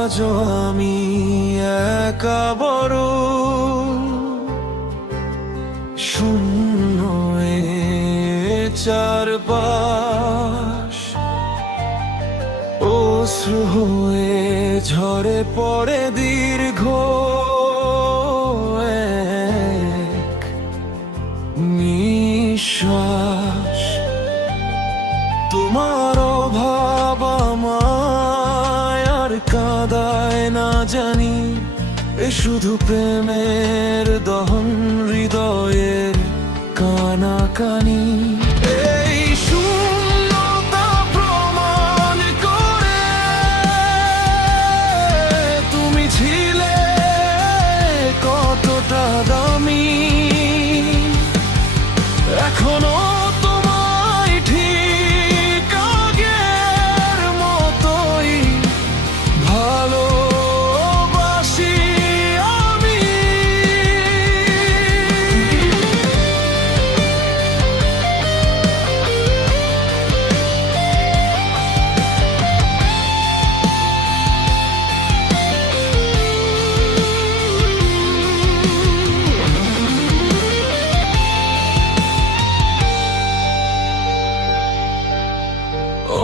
আজও আমি একা বড় শূন্য এ চারপাশ, অশ্রু হয়ে ঝরে পড়ে দীর্ঘ এক নিঃশ্বাস। তোমার অভাব আমায় আর কাঁদায় না জানি, এ শুধু প্রেমের দহন হৃদয়ের কানাকানি। এই শূন্যতা প্রমাণ করে তুমি ছিলে কতটা দামি। এখনো তোমায় ঠিক আগের মতোই ভালোবাসি আমি।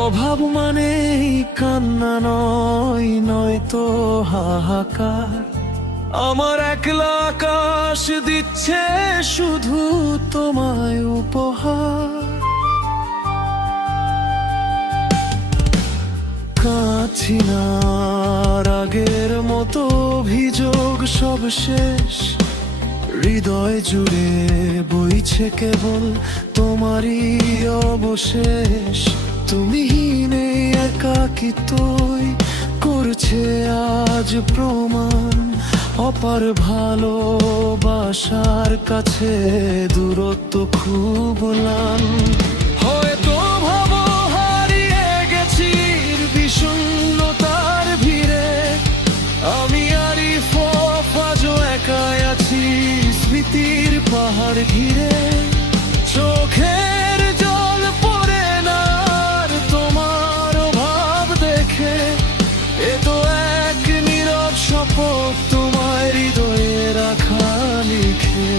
অভাব মানে কান্না নয়, নয়তো হাহাকার। আমার একলা আকাশ দিচ্ছে শুধু তোমায় উপহার। কাছি না আগের মতো, অভিযোগ সব শেষ। হৃদয় জুড়ে বইছে কেবল তোমারই অবশেষ। তুমি নেই একাকিত্বই করছে আজ প্রমাণ, অপার ভালোবাসার কাছে দূরত্ব খুব ম্লান। হয়তো ভাব হারিয়ে গেছি বিষণ্ণতার ভিড়ে, আমি আরিফ আজও একাই আছি স্মৃতির পাহাড় ঘিরে। চোখের জল পড়ে না আর তোমার অভাব দেখে, এ তো এক নীরব শপথ তোমার হৃদয়ে রাখা লিখে।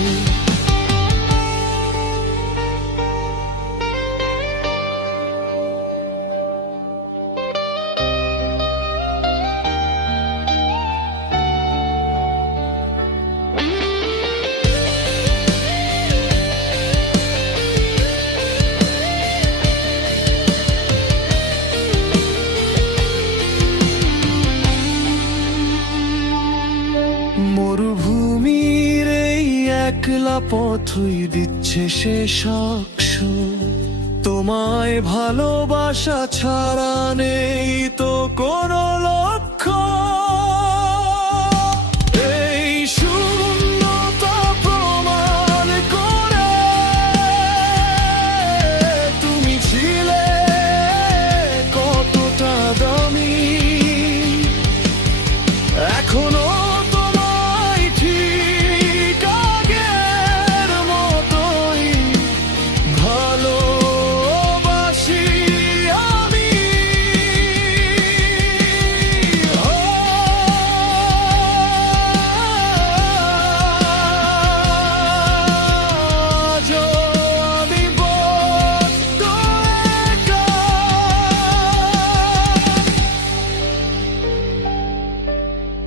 মরুভূমির এই একলা পথই দিচ্ছে সে সাক্ষ্য, তোমায় ভালোবাসা ছাড়া নেই তো কোনো